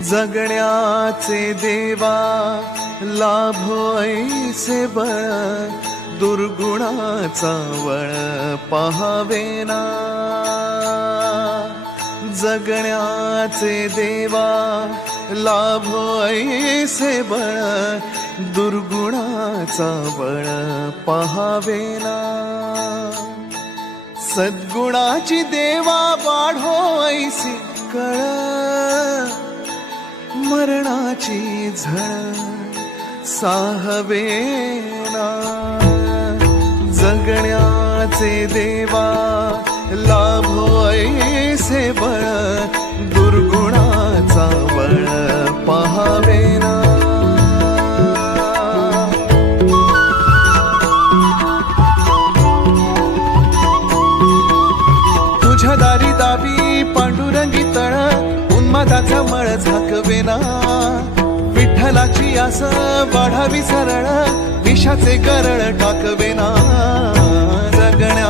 जगण्याचे देवा लाभो ऐसे बळ, दुर्गुणाचा वळ पहावेना। जगण्याचे देवा लाभो ऐसे बळ, दुर्गुणाचा बळ पहावेना। सद्गुणाची देवा वाढो ऐसी कळ, मरणाची झळ साहवेना। जगण्याचे देवा लाभो ऐसे बळ, दुर्गुणाचा बळ पहावेना। तुझ्या दारी दावी पांडुरंगी तळ, उन्मादाचा मळ झाकवेना। विठ्ठलाची आस वाढावी सरळ, विषाचे करळ टाकवेना। जगण्या